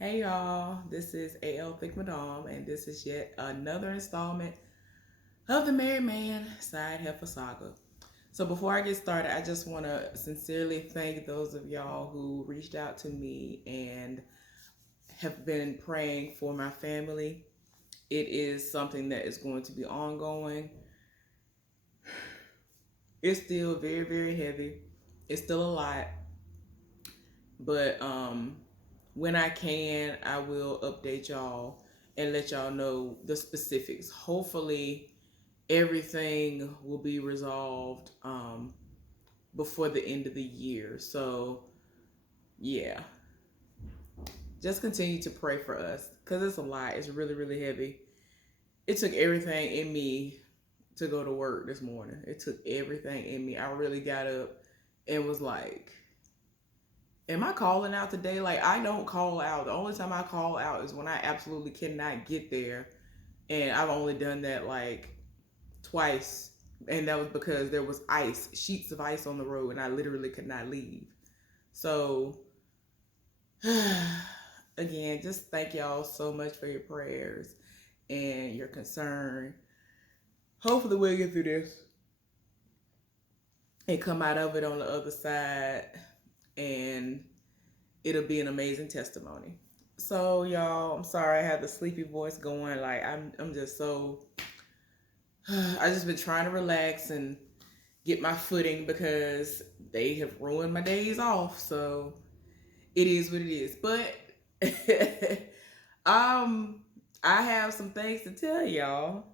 Hey y'all, this is AL Thick Madame, and this is yet another installment of the Married Man Side Heffa Saga. So before I get started, I just want to sincerely thank those of y'all who reached out to me and have been praying for my family. It is something that is going to be ongoing. It's still very, very heavy. It's still a lot, but when I can, I will update y'all and let y'all know the specifics. Hopefully, everything will be resolved before the end of the year. So, yeah, just continue to pray for us because it's a lot. It's really, really heavy. It took everything in me to go to work this morning. It took everything in me. I really got up and was like, am I calling out today? Like, I don't call out. The only time I call out is when I absolutely cannot get there. And I've only done that like twice. And that was because there was ice, sheets of ice on the road, and I literally could not leave. So, again, just thank y'all so much for your prayers and your concern. Hopefully, we'll get through this and come out of it on the other side, and it'll be an amazing testimony. So, y'all, I'm sorry I have the sleepy voice going. Like, I'm just so. I just been trying to relax and get my footing because they have ruined my days off. So it is what it is. But um I have some things to tell y'all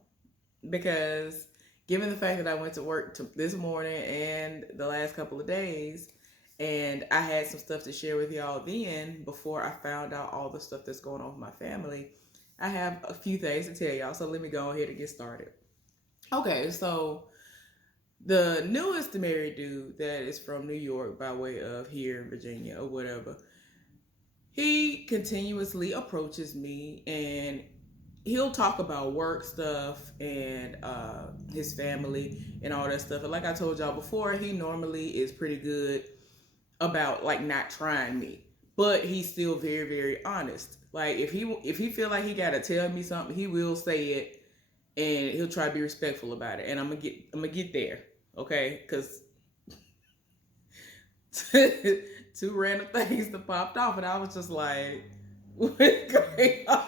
because given the fact that I went to work this morning and the last couple of days, and I had some stuff to share with y'all then before I found out all the stuff that's going on with my family. I have a few things to tell y'all. So let me go ahead and get started. Okay, so the newest married dude that is from New York by way of here in Virginia or whatever, he continuously approaches me and he'll talk about work stuff and his family and all that stuff. And like I told y'all before, he normally is pretty good about like not trying me, but he's still very, very honest. Like if he feel like he gotta tell me something, he will say it and he'll try to be respectful about it. And I'm gonna get there, okay? Because two random things that popped off, and I was just like, "What's going on?"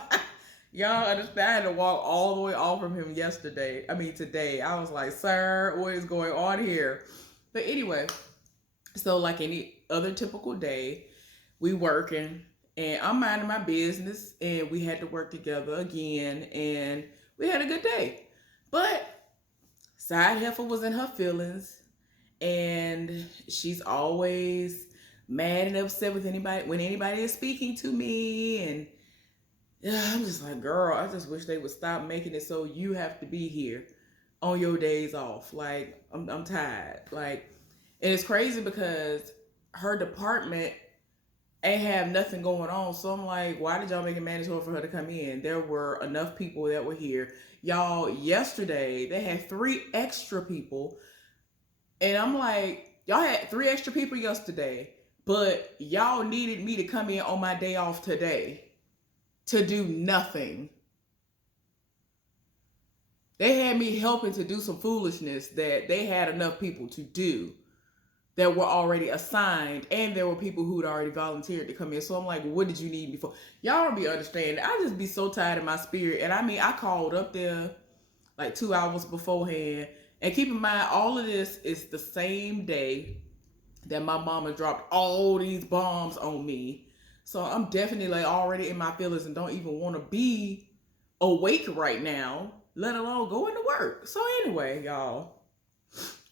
Y'all understand? I had to walk all the way off from him yesterday. I mean today. I was like, "Sir, what is going on here?" But anyway, so like any other typical day, we working, and I'm minding my business, and we had to work together again, and we had a good day. But Side Heifer was in her feelings, and she's always mad and upset with anybody when anybody is speaking to me. And yeah, I'm just like, girl, I just wish they would stop making it so you have to be here on your days off. Like, I'm tired. Like, and it's crazy because her department ain't have nothing going on. So I'm like, why did y'all make it mandatory for her to come in? There were enough people that were here. Y'all, yesterday, they had three extra people. And I'm like, y'all had three extra people yesterday, but y'all needed me to come in on my day off today to do nothing. They had me helping to do some foolishness that they had enough people to do that were already assigned, and there were people who'd already volunteered to come in. So I'm like, what did you need me for? Y'all don't be understanding. I just be so tired in my spirit. And I mean, I called up there like 2 hours beforehand. And keep in mind, all of this is the same day that my mama dropped all these bombs on me. So I'm definitely like already in my feelings and don't even want to be awake right now, let alone go into work. So anyway, y'all.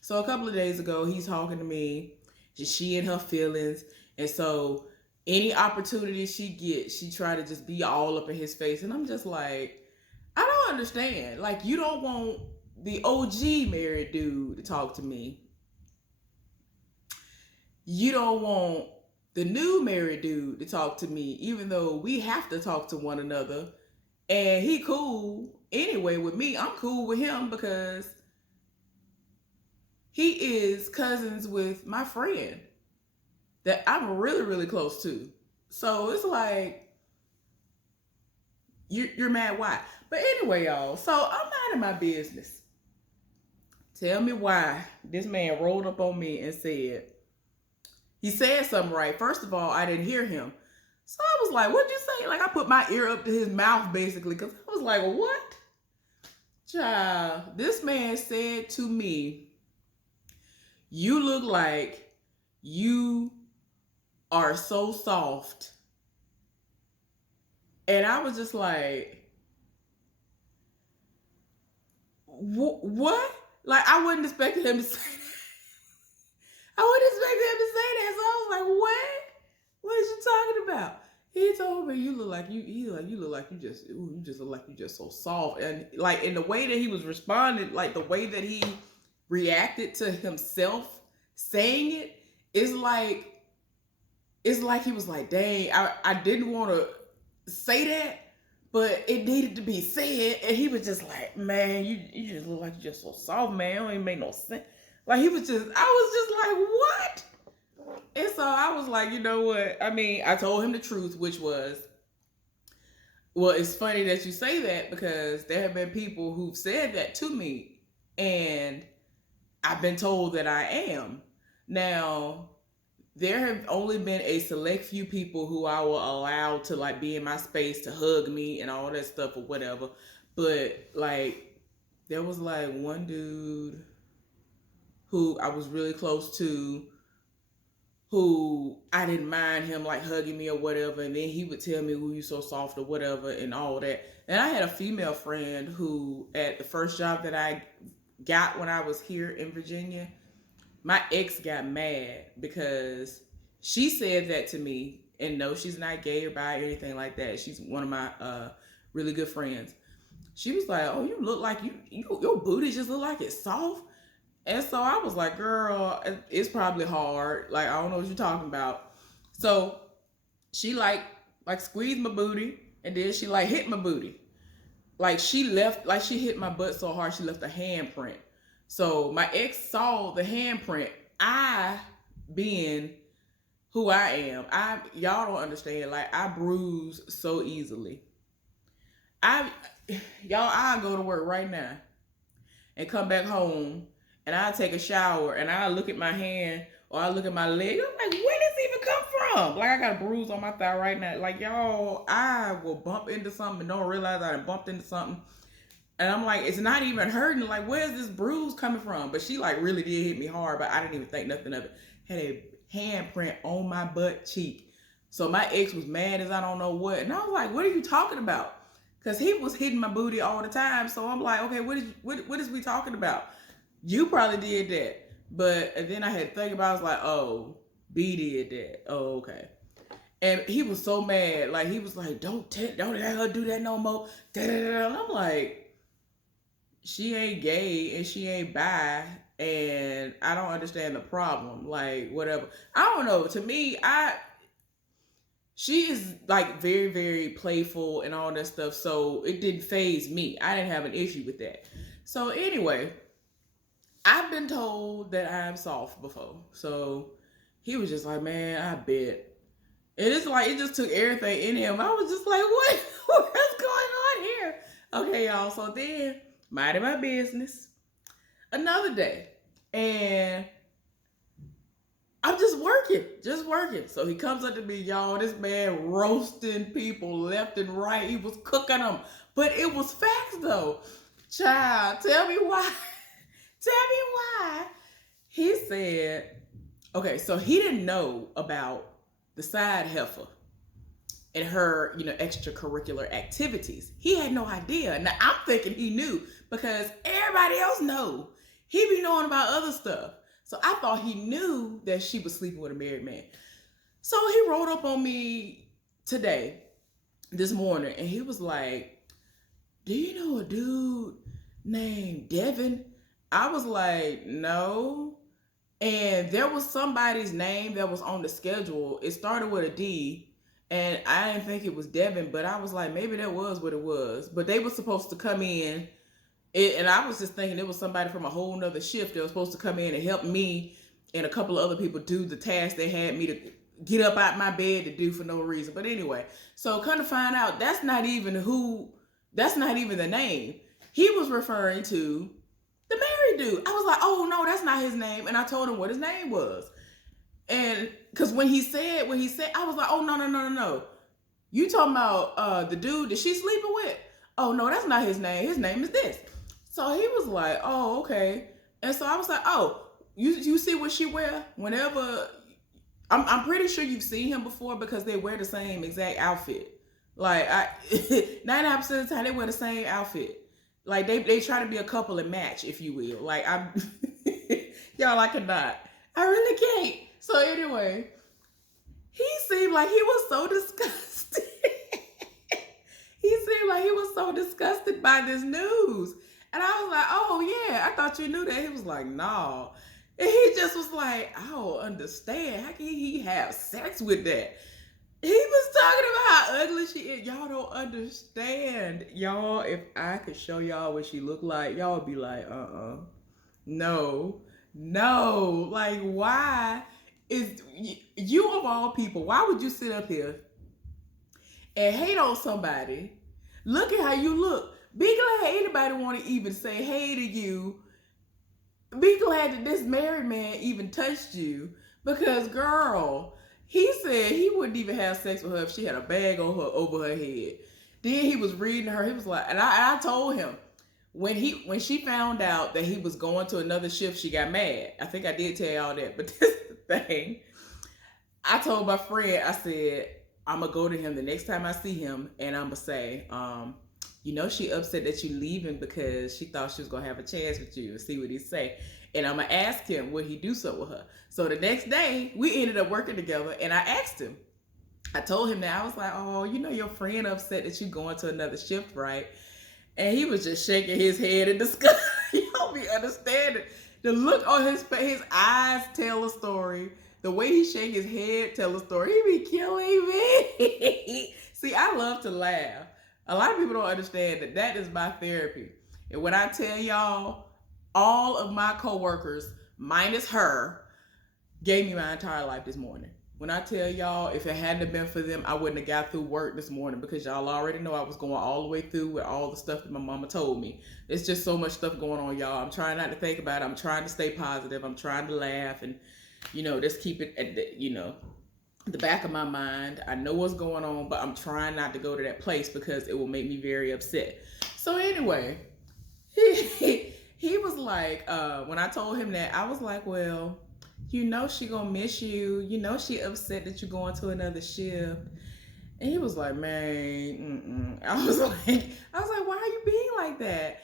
So a couple of days ago, he's talking to me. She in her feelings, and so any opportunity she gets, she try to just be all up in his face, and I'm just like, I don't understand. Like, you don't want the OG married dude to talk to me. You don't want the new married dude to talk to me, even though we have to talk to one another. And he cool anyway with me. I'm cool with him because he is cousins with my friend that I'm really, really close to. So it's like, You're mad why? But anyway, y'all. So I'm minding my business. Tell me why this man rolled up on me and said, he said something right. First of all, I didn't hear him. So I was like, what'd you say? Like I put my ear up to his mouth basically because I was like, what? Child, this man said to me, you look like you are so soft. And I was just like, what? Like I wasn't expecting him to say that. I wasn't expecting him to say that. So I was like, what? What is you talking about? He told me you look like you just look like you just so soft. And like in the way that he was responding, like the way that he reacted to himself saying it, it's like he was like, dang, I didn't want to say that, but it needed to be said. And he was just like, man, you just look like you just so soft, man. It don't even make no sense. Like I was just like, what? And so I was like, you know what? I mean, I told him the truth, which was, well, it's funny that you say that because there have been people who've said that to me, and I've been told that I am. Now, there have only been a select few people who I will allow to like be in my space to hug me and all that stuff or whatever. But like, there was like one dude who I was really close to, who I didn't mind him like hugging me or whatever, and then he would tell me, "Oh, you so soft" or whatever, and all that. And I had a female friend who, at the first job that I got when I was here in Virginia, my ex got mad because she said that to me. And no, she's not gay or bi or anything like that. She's one of my really good friends. She was like, "Oh, you look like your booty just look like it's soft." And so I was like, girl, it's probably hard. Like, I don't know what you're talking about. So she like squeezed my booty, and then she like hit my booty. Like she hit my butt so hard she left a handprint. So my ex saw the handprint. I, being who I am, y'all don't understand. Like I bruise so easily. I'll go to work right now and come back home, and I take a shower, and I look at my hand or I look at my leg. I'm like, where does it even come from? Like I got a bruise on my thigh right now. Like y'all, I will bump into something and don't realize I done bumped into something. And I'm like, it's not even hurting. Like, where's this bruise coming from? But she like really did hit me hard, but I didn't even think nothing of it. Had a handprint on my butt cheek. So my ex was mad as I don't know what. And I was like, what are you talking about? Because he was hitting my booty all the time. So I'm like, okay, what is we talking about? You probably did that. But and then I had to think about it. I was like, oh, B did that. Oh, okay. And he was so mad. Like, he was like, don't let her do that no more. And I'm like, she ain't gay and she ain't bi. And I don't understand the problem. Like, whatever. I don't know. To me, she is like very, very playful and all that stuff. So it didn't faze me. I didn't have an issue with that. So anyway, I've been told that I'm soft before. So he was just like, man, I bet. And it's like, it just took everything in him. I was just like, what's going on here? Okay, y'all. So then, minding my business, another day. And I'm just working. So he comes up to me, y'all. This man roasting people left and right. He was cooking them. But it was facts, though. Child, tell me why. He said, okay, so he didn't know about the side Heffa and her, extracurricular activities. He had no idea. Now, I'm thinking he knew because everybody else know. He be knowing about other stuff. So I thought he knew that she was sleeping with a married man. So he rolled up on me this morning, and he was like, do you know a dude named Devin? I was like, no. And there was somebody's name that was on the schedule. It started with a D, and I didn't think it was Devin, but I was like, maybe that was what it was. But they were supposed to come in, and I was just thinking it was somebody from a whole nother shift that was supposed to come in and help me and a couple of other people do the task they had me to get up out my bed to do for no reason. But anyway, so kind of find out that's not even the name. He was referring to the married dude. I was like, oh no, that's not his name. And I told him what his name was. And because when he said, I was like, oh no. You talking about the dude that she's sleeping with? Oh no, that's not his name. His name is this. So he was like, oh, okay. And so I was like, oh, you see what she wear? Whenever I'm pretty sure you've seen him before because they wear the same exact outfit. Like 99% of the time they wear the same outfit. Like they try to be a couple and match, if you will. Like I'm y'all, I cannot. I really can't. So anyway, he seemed like he was so disgusted. He seemed like he was so disgusted by this news. And I was like, oh yeah, I thought you knew that. He was like, no. And he just was like, I don't understand. How can he have sex with that? He was talking about how ugly she is. Y'all don't understand. Y'all, if I could show y'all what she looked like, y'all would be like, no. Like, why is you of all people, why would you sit up here and hate on somebody? Look at how you look. Be glad anybody want to even say hey to you. Be glad that this married man even touched you. Because, girl, he said he wouldn't even have sex with her if she had a bag on her over her head. Then he was reading her. He was like, and I told him, when she found out that he was going to another shift, she got mad. I think I did tell y'all that. But this is the thing. I told my friend, I said, I'm going to go to him the next time I see him, and I'm going to say, she upset that you leaving because she thought she was going to have a chance with you and see what he say. And I'm going to ask him, would he do so with her? So the next day, we ended up working together, and I asked him. I told him that. I was like, oh, your friend upset that you going to another shift, right? And he was just shaking his head in disgust. You don't be understanding. The look on his face, his eyes tell a story. The way he shake his head tell a story. He be killing me. See, I love to laugh. A lot of people don't understand that is my therapy. And when I tell y'all, all of my coworkers, minus her, gave me my entire life this morning. When I tell y'all, if it hadn't been for them, I wouldn't have got through work this morning because y'all already know I was going all the way through with all the stuff that my mama told me. It's just so much stuff going on, y'all. I'm trying not to think about it. I'm trying to stay positive. I'm trying to laugh and, just keep it at the back of my mind. I know what's going on, but I'm trying not to go to that place because it will make me very upset. So anyway, he was like, when I told him that, I was like, well, she gonna miss you. She upset that you're going to another shift. And he was like, man, I was like, why are you being like that?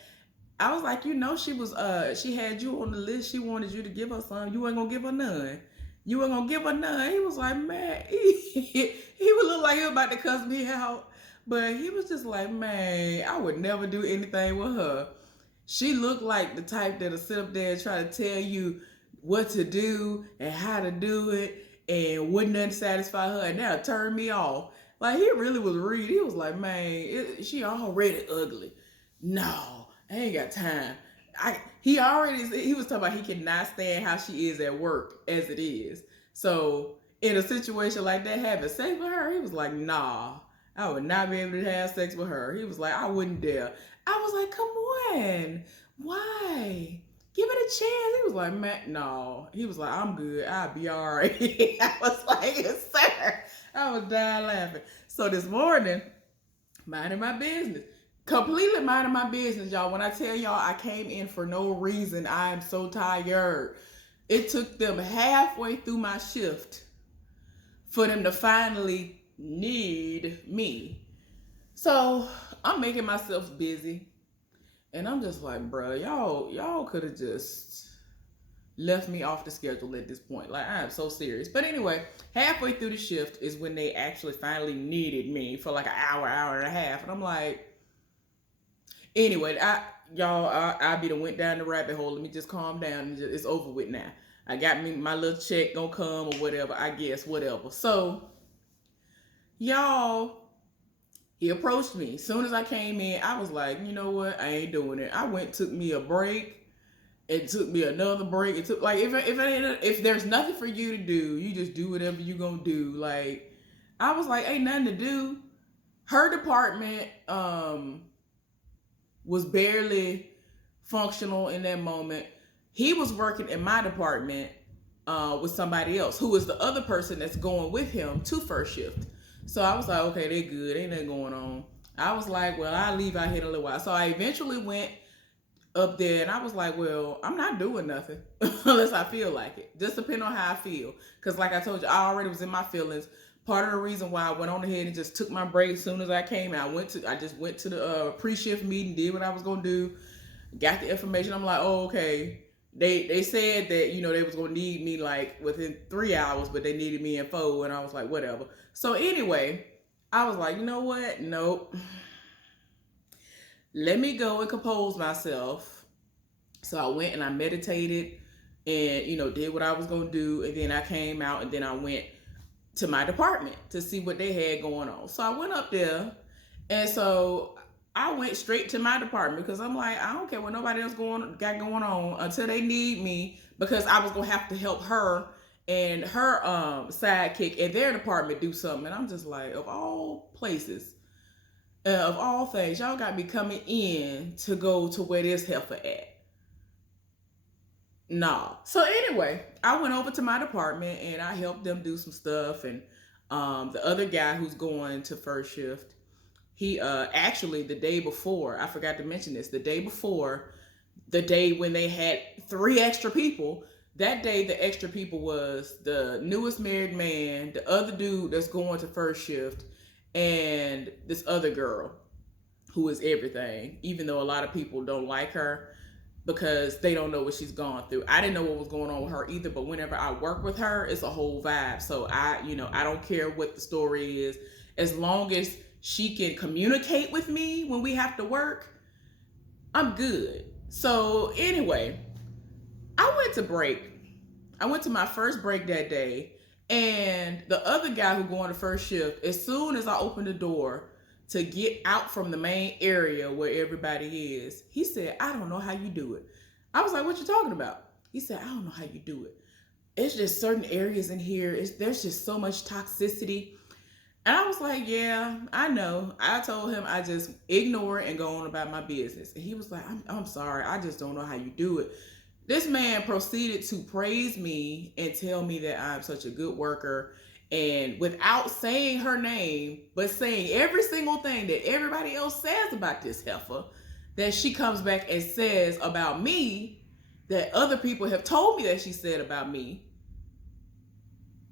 I was like, she had you on the list. She wanted you to give her some. You ain't gonna give her none. He was like, man, he would look like he was about to cuss me out. But he was just like, man, I would never do anything with her. She looked like the type that'll sit up there and try to tell you what to do and how to do it, and wouldn't nothing satisfy her, and that'll turn me off. Like, he really was reading. He was like, man, she already ugly. No, I ain't got time. He was talking about he cannot stand how she is at work as it is. So in a situation like that, having sex with her, he was like, nah, I would not be able to have sex with her. He was like, I wouldn't dare. I was like, come on, why? Give it a chance. He was like, man, no. He was like, I'm good. I'll be all right. I was like, yes, sir. I was dying laughing. So this morning, minding my business. Completely minding my business, y'all. When I tell y'all I came in for no reason, I am so tired. It took them halfway through my shift for them to finally need me. So I'm making myself busy. And I'm just like, bro, y'all could have just left me off the schedule at this point. Like, I am so serious. But anyway, halfway through the shift is when they actually finally needed me for like an hour and a half. And I'm like, anyway, I be done went down the rabbit hole. Let me just calm down. And it's over with now. I got me my little check gonna come or whatever. I guess, whatever. So, y'all, he approached me. As soon as I came in, I was like, you know what? I ain't doing it. I took me a break, It took me another break. It took like if there's nothing for you to do, you just do whatever you gonna do. Like I was like, ain't nothing to do. Her department was barely functional in that moment. He was working in my department with somebody else who was the other person that's going with him to first shift. So I was like, okay, they good. Ain't nothing going on. I was like, well, I'll leave out here in a little while. So I eventually went up there and I was like, well, I'm not doing nothing unless I feel like it. Just depending on how I feel. Because like I told you, I already was in my feelings. Part of the reason why I went on ahead and just took my break as soon as I came out. I just went to the pre-shift meeting, did what I was gonna do, got the information. I'm like, oh, okay. They said that, you know, they was gonna need me like within 3 hours, but they needed me in 4, and I was like, whatever. So anyway, I was like, you know what? Nope. Let me go and compose myself. So I went and I meditated and, you know, did what I was gonna do, and then I came out and then I went to my department to see what they had going on. So I went up there, and so I went straight to my department because I'm like, I don't care what nobody else got going on until they need me, because I was gonna have to help her and her sidekick in their department do something. And I'm just like, of all places, of all things, y'all got me coming in to go to where this Heffa at. Nah. So anyway, I went over to my department and I helped them do some stuff. And the other guy who's going to first shift, he actually the day before, I forgot to mention this, the day before, the day when they had 3 extra people, that day the extra people was the newest married man, the other dude that's going to first shift, and this other girl who is everything, even though a lot of people don't like her because they don't know what she's gone through. I didn't know what was going on with her either, but whenever I work with her, it's a whole vibe. So I don't care what the story is, as long as she can communicate with me when we have to work, I'm good. So anyway, I went to break. I went to my first break that day, and the other guy who going to first shift, as soon as I opened the door to get out from the main area where everybody is, he said, I don't know how you do it. I was like, what you talking about? He said, I don't know how you do it. It's just certain areas in here, there's just so much toxicity. And I was like, yeah, I know. I told him I just ignore it and go on about my business. And he was like, I'm sorry, I just don't know how you do it. This man proceeded to praise me and tell me that I'm such a good worker. And without saying her name, but saying every single thing that everybody else says about this Heffa, that she comes back and says about me, that other people have told me that she said about me.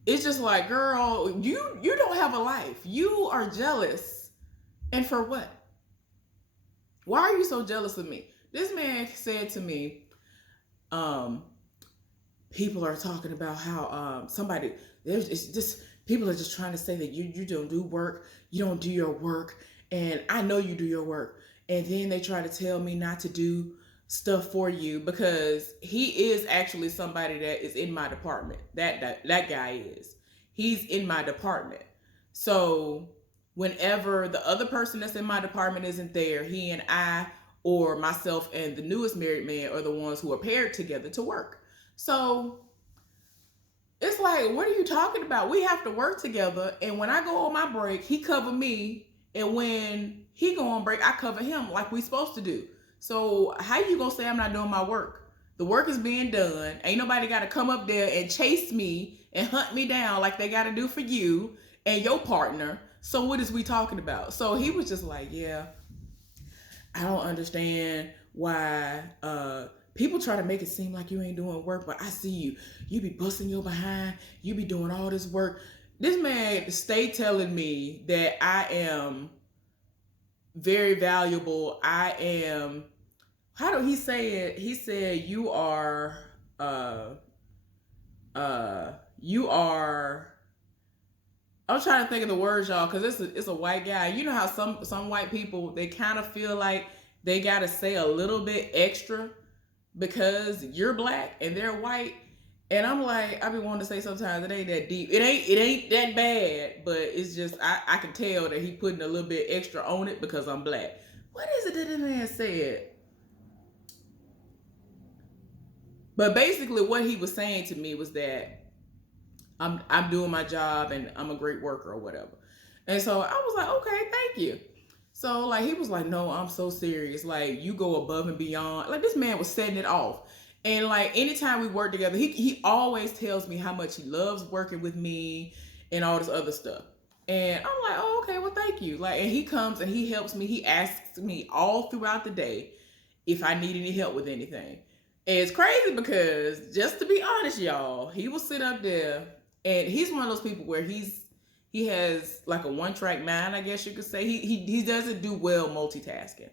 It's just like, girl, you don't have a life. You are jealous. And for what? Why are you so jealous of me? This man said to me, people are talking about how it's just people are just trying to say that you don't do work, you don't do your work, and I know you do your work, and then they try to tell me not to do stuff for you, because he is actually somebody that is in my department. That guy is. He's in my department. So whenever the other person that's in my department isn't there, he and I, or myself and the newest married man, are the ones who are paired together to work. So it's like, what are you talking about? We have to work together. And when I go on my break, he cover me. And when he go on break, I cover him like we supposed to do. So how you gonna say I'm not doing my work? The work is being done. Ain't nobody got to come up there and chase me and hunt me down like they got to do for you and your partner. So what is we talking about? So he was just like, yeah, I don't understand why people try to make it seem like you ain't doing work, but I see you. You be busting your behind. You be doing all this work. This man stay telling me that I am very valuable. I am, how do he say it? He said, you are, I'm trying to think of the words, y'all, because it's a white guy. You know how some white people, they kind of feel like they got to say a little bit extra because you're black and they're white. And I'm like, I be wanting to say sometimes it ain't that deep. It ain't that bad, but it's just, I can tell that he putting a little bit extra on it because I'm black. What is it that this man said? But basically, what he was saying to me was that I'm doing my job and I'm a great worker or whatever. And so I was like, okay, thank you. So like he was like, no, I'm so serious. Like you go above and beyond. Like this man was setting it off. And like anytime we work together, he always tells me how much he loves working with me and all this other stuff. And I'm like, oh, okay, well, thank you. Like, and he comes and he helps me. He asks me all throughout the day if I need any help with anything. And it's crazy because just to be honest, y'all, he will sit up there and he's one of those people where he has like a one track mind, I guess you could say. He doesn't do well multitasking.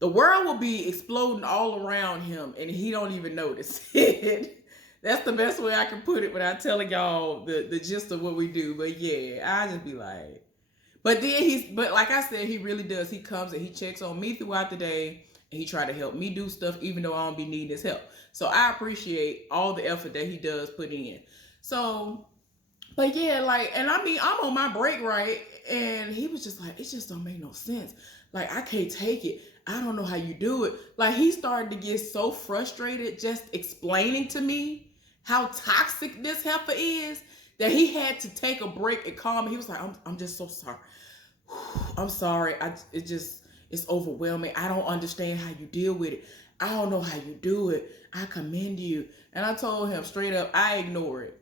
The world will be exploding all around him and he don't even notice it. That's the best way I can put it without telling y'all the gist of what we do. But yeah, I just be like, but like I said, he really does. He comes and he checks on me throughout the day and he try to help me do stuff even though I don't be needing his help. So I appreciate all the effort that he does put in. So, but yeah, like, and I mean, I'm on my break, right? And he was just like, it just don't make no sense. Like, I can't take it. I don't know how you do it. Like, he started to get so frustrated just explaining to me how toxic this heifer is that he had to take a break and calm me. He was like, I'm just so sorry. I'm sorry. It's overwhelming. I don't understand how you deal with it. I don't know how you do it. I commend you. And I told him straight up, I ignore it.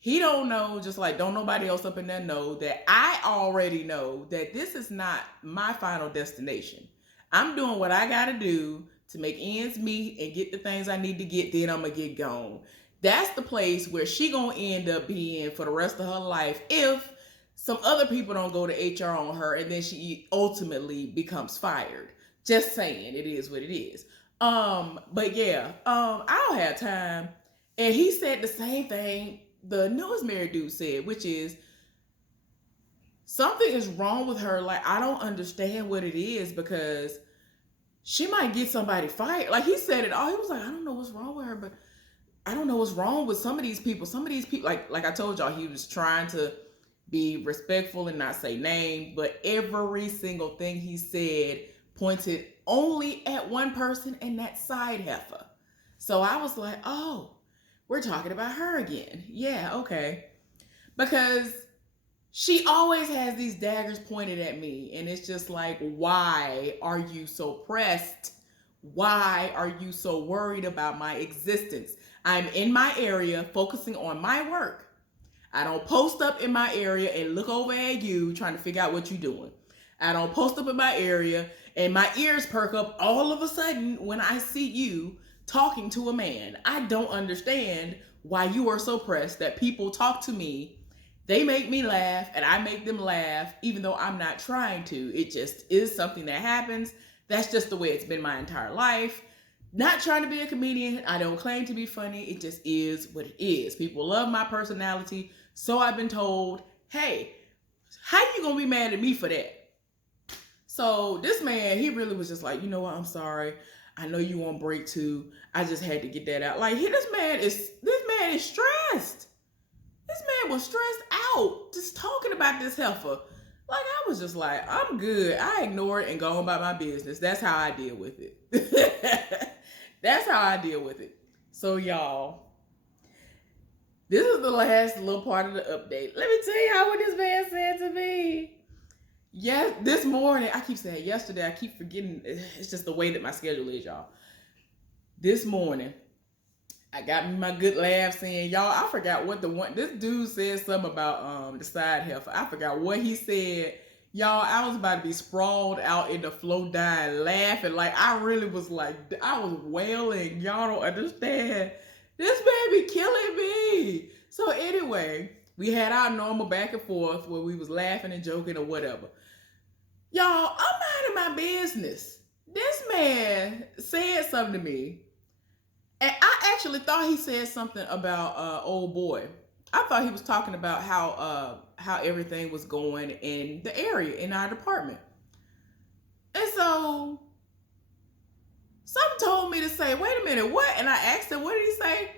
He don't know, just like don't nobody else up in there know that I already know that this is not my final destination. I'm doing what I gotta do to make ends meet and get the things I need to get, then I'm gonna get gone. That's the place where she gonna end up being for the rest of her life if some other people don't go to HR on her and then she ultimately becomes fired. Just saying, it is what it is. But yeah, I don't have time. And he said the same thing the newest married dude said, which is something is wrong with her. Like, I don't understand what it is because she might get somebody fired. Like, he said it all. He was like, I don't know what's wrong with her, but I don't know what's wrong with some of these people. Some of these people, like I told y'all, he was trying to be respectful and not say name, but every single thing he said pointed only at one person, and that side heifer. So I was like, oh, we're talking about her again. Yeah, okay. Because she always has these daggers pointed at me. And it's just like, why are you so pressed? Why are you so worried about my existence? I'm in my area focusing on my work. I don't post up in my area and look over at you trying to figure out what you're doing. I don't post up in my area and my ears perk up all of a sudden when I see you talking to a man. I don't understand why you are so pressed that people talk to me. They make me laugh and I make them laugh even though I'm not trying to. It just is something that happens. That's just the way it's been my entire life. Not trying to be a comedian. I don't claim to be funny. It just is what it is. People love my personality. So I've been told, hey, how you gonna be mad at me for that? So this man, he really was just like, you know what, I'm sorry. I know you want break too. I just had to get that out. Like, this man is stressed. This man was stressed out just talking about this heifer. Like, I was just like, I'm good. I ignore it and go about my business. That's how I deal with it. That's how I deal with it. So y'all, this is the last little part of the update. Let me tell y'all what this man said to me. Yes, this morning, I keep saying yesterday, I keep forgetting. It's just the way that my schedule is, y'all. This morning, I got me my good laugh saying, y'all, I forgot what this dude said something about the side heifer. I forgot what he said. Y'all, I was about to be sprawled out in the floor dying, laughing. Like, I really was like, I was wailing. Y'all don't understand. This man be killing me. So anyway, we had our normal back and forth where we was laughing and joking or whatever. Y'all, I'm minding my business. This man said something to me. And I actually thought he said something about old boy. I thought he was talking about how everything was going in the area, in our department. And so something told me to say, wait a minute, what? And I asked him, what did he say?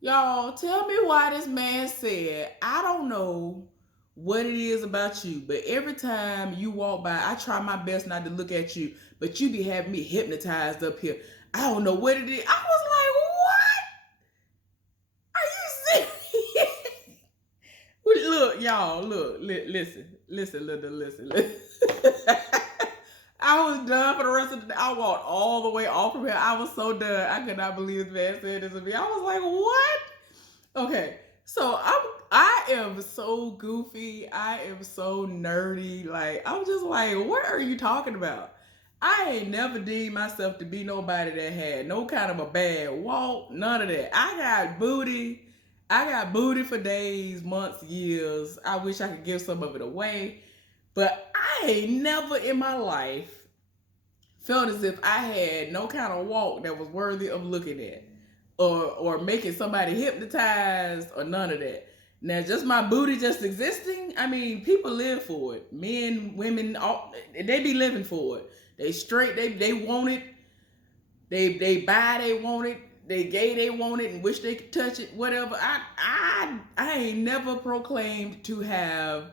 Y'all, tell me why this man said, I don't know what it is about you, but every time you walk by, I try my best not to look at you, but you be having me hypnotized up here. I don't know what it is. I was like, y'all, look, listen. I was done for the rest of the day. I walked all the way off from here. I was so done. I could not believe this man said this to me. I was like, what? Okay. So I am so goofy. I am so nerdy. Like, I'm just like, what are you talking about? I ain't never deemed myself to be nobody that had no kind of a bad walk, none of that. I got booty. I got booty for days, months, years. I wish I could give some of it away. But I ain't never in my life felt as if I had no kind of walk that was worthy of looking at or making somebody hypnotized or none of that. Now, just my booty just existing, I mean, people live for it. Men, women, all, they be living for it. They straight, they want it. They buy, they want it. They gay, they want it and wish they could touch it, whatever. I ain't never proclaimed to have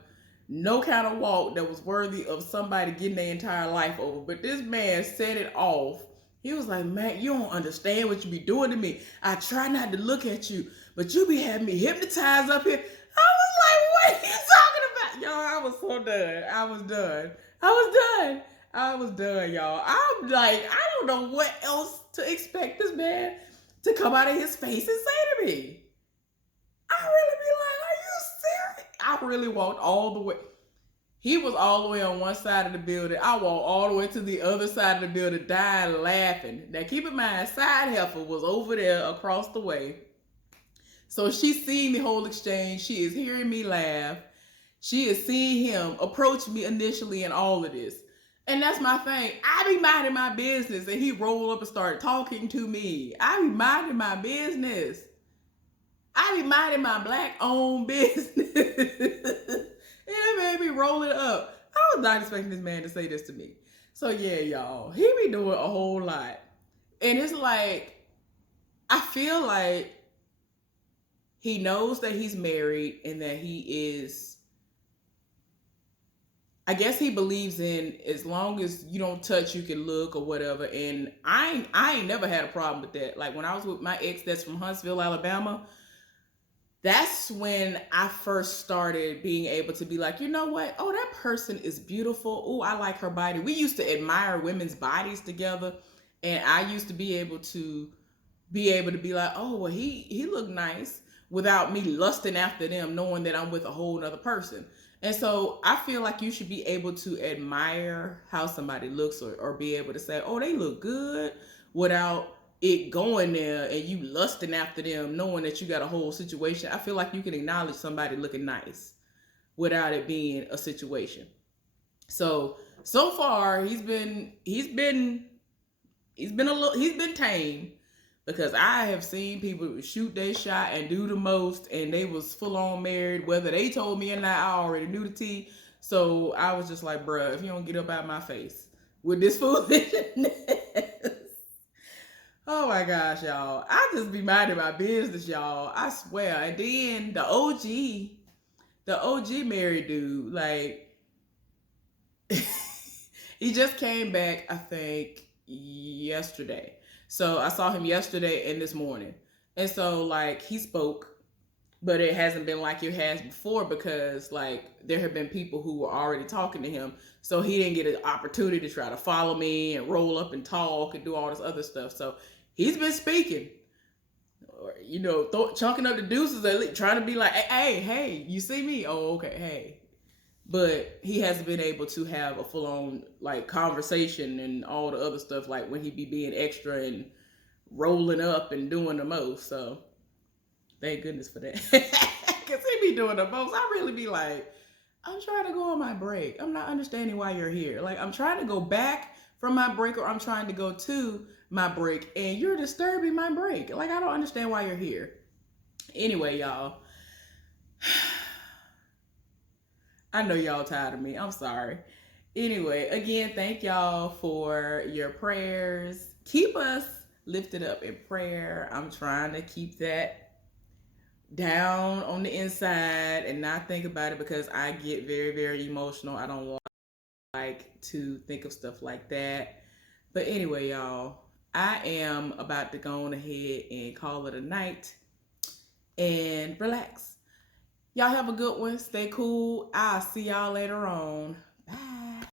no kind of walk that was worthy of somebody getting their entire life over. But this man set it off. He was like, man, you don't understand what you be doing to me. I try not to look at you, but you be having me hypnotized up here. I was like, what are you talking about? Y'all, I was so done. I was done, y'all. I'm like, I don't know what else to expect this man to come out of his face and say to me. I really be like, are you serious? I really walked all the way. He was all the way on one side of the building. I walked all the way to the other side of the building, dying laughing. Now, keep in mind, side Heffa was over there across the way. So she's seeing the whole exchange. She is hearing me laugh. She is seeing him approach me initially and all of this. And that's my thing. I be minding my business and he roll up and start talking to me. I be minding my business. I be minding my black owned business. And it made me roll it up. I was not expecting this man to say this to me. So yeah, y'all, he be doing a whole lot. And it's like, I feel like he knows that he's married and that he is, I guess he believes in as long as you don't touch, you can look or whatever. And I ain't never had a problem with that. Like when I was with my ex that's from Huntsville, Alabama, that's when I first started being able to be like, you know what? Oh, that person is beautiful. Oh, I like her body. We used to admire women's bodies together. And I used to be able to be like, oh, well, he looked nice without me lusting after them, knowing that I'm with a whole other person. And so I feel like you should be able to admire how somebody looks or be able to say, oh, they look good without it going there and you lusting after them, knowing that you got a whole situation. I feel like you can acknowledge somebody looking nice without it being a situation. So far he's been tame, because I have seen people shoot their shot and do the most, and they was full on married. Whether they told me or not, I already knew the tea. So I was just like, bruh, if you don't get up out of my face with this foolishness. Oh my gosh, y'all. I just be minding my business, y'all. I swear. And then the OG married dude, like, he just came back, I think, yesterday. So I saw him yesterday and this morning. And so like he spoke, but it hasn't been like it has before, because like there have been people who were already talking to him. So he didn't get an opportunity to try to follow me and roll up and talk and do all this other stuff. So he's been speaking, or, you know, chunking up the deuces, trying to be like, hey, you see me? Oh, okay, hey. But he hasn't been able to have a full-on like conversation and all the other stuff, like when he be being extra and rolling up and doing the most. So thank goodness for that. Because he be doing the most. I really be like, I'm trying to go on my break. I'm not understanding why you're here. Like, I'm trying to go back from my break, or I'm trying to go to my break, and you're disturbing my break. Like, I don't understand why you're here. Anyway, y'all. I know y'all tired of me. I'm sorry. Anyway, again, thank y'all for your prayers. Keep us lifted up in prayer. I'm trying to keep that down on the inside and not think about it, because I get very, very emotional. I don't like to think of stuff like that. But anyway, y'all, I am about to go on ahead and call it a night and relax. Y'all have a good one. Stay cool. I'll see y'all later on.